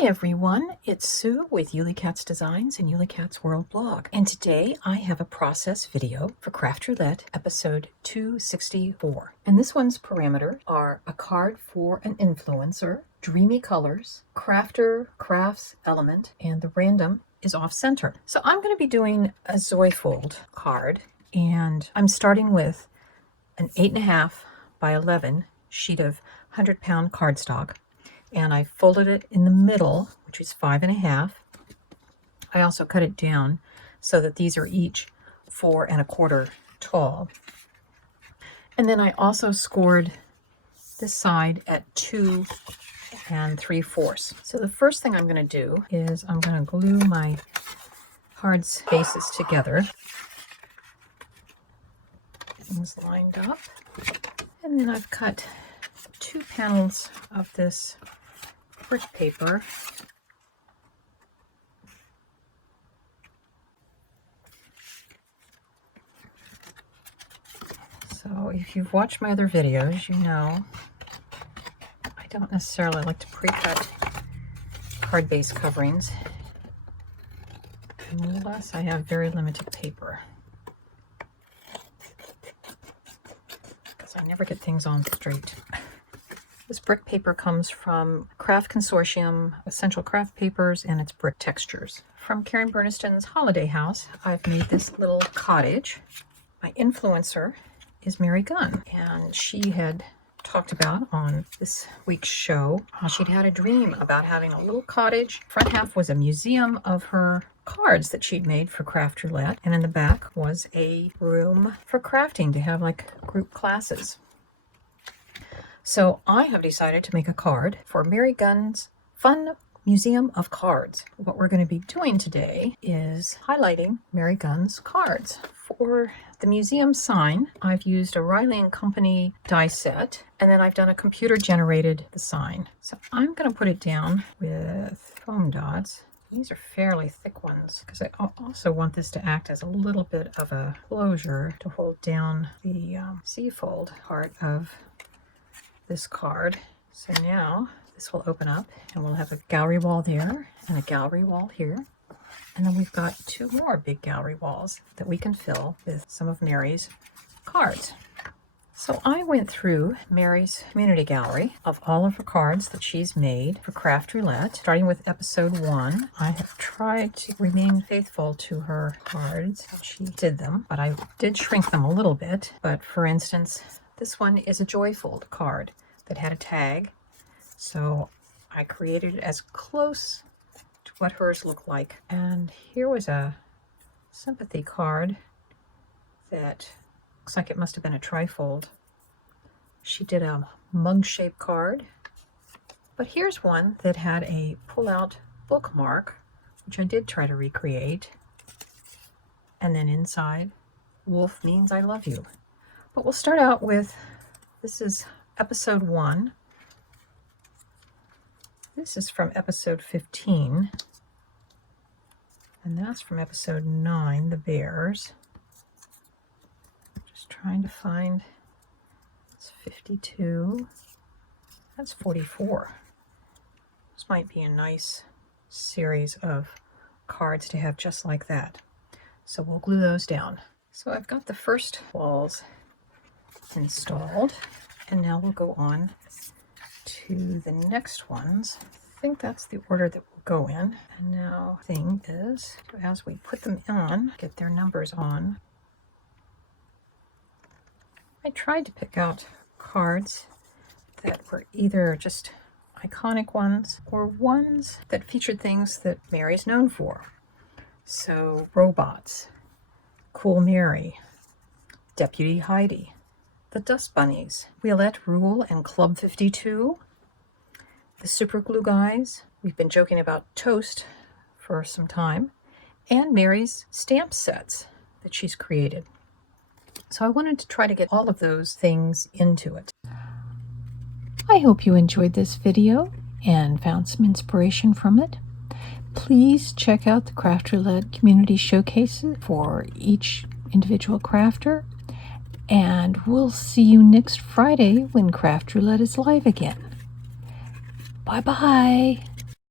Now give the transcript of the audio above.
Hi everyone, it's Sue with Ully Cat's Designs and Ully Cat's World blog. And today I have a process video for Craft Roulette episode 264. And this one's parameters are a card for an influencer, dreamy colors, crafter, crafts element, and the random is off center. So I'm going to be doing a Zoyfold card, and I'm starting with an 8.5 by 11 sheet of 100-pound cardstock. And I folded it in the middle, which is 5.5. I also cut it down so that these are each 4 1/4 tall. And then I also scored this side at 2 3/4. So the first thing I'm going to do is I'm going to glue my card spaces together. Things lined up. And then I've cut 2 panels of this brick paper. So if you've watched my other videos, you know I don't necessarily like to pre-cut card base coverings unless I have very limited paper, because I never get things on straight. This brick paper comes from Craft Consortium, Essential Craft Papers, and it's brick textures. From Karen Burniston's Holiday House, I've made this little cottage. My influencer is Mary Gunn, and she had talked about on this week's show how she'd had a dream about having a little cottage. Front half was a museum of her cards that she'd made for Craft Roulette, and in the back was a room for crafting to have like group classes. So I have decided to make a card for Mary Gunn's FUNN Museum of Cards. What we're going to be doing today is highlighting Mary Gunn's cards. For the museum sign, I've used a Riley & Company die set, and then I've done a computer-generated the sign. So I'm going to put it down with foam dots. These are fairly thick ones because I also want this to act as a little bit of a closure to hold down the Zoyfold part of this card. So now this will open up and we'll have a gallery wall there and a gallery wall here. And then we've got 2 more big gallery walls that we can fill with some of Mary's cards. So I went through Mary's community gallery of all of her cards that she's made for Craft Roulette. Starting with episode 1, I have tried to remain faithful to her cards. She did them, but I did shrink them a little bit. But for instance, this one is a Zoyfold card that had a tag, so I created it as close to what hers looked like. And here was a sympathy card that looks like it must have been a trifold. She did a mug-shaped card, but here's one that had a pull-out bookmark, which I did try to recreate. And then inside, wolf means I love you. But we'll start out with, this is episode 1. This is from episode 15. And that's from episode 9, the bears. Just trying to find, it's 52. That's 44. This might be a nice series of cards to have just like that. So we'll glue those down. So I've got the first walls installed, and now we'll go on to the next ones. I think that's the order that we'll go in. And now the thing is, as we put them on, get their numbers on. I tried to pick out cards that were either just iconic ones or ones that featured things that Mary's known for. So robots, Cool Mary, Deputy Heidi, the Dust Bunnies, Wheelette Rule and Club 52, the Super Glue Guys. We've been joking about Toast for some time, and Mary's stamp sets that she's created. So I wanted to try to get all of those things into it. I hope you enjoyed this video and found some inspiration from it. Please check out the Craft Roulette community showcases for each individual crafter. And we'll see you next Friday when Craft Roulette is live again. Bye-bye.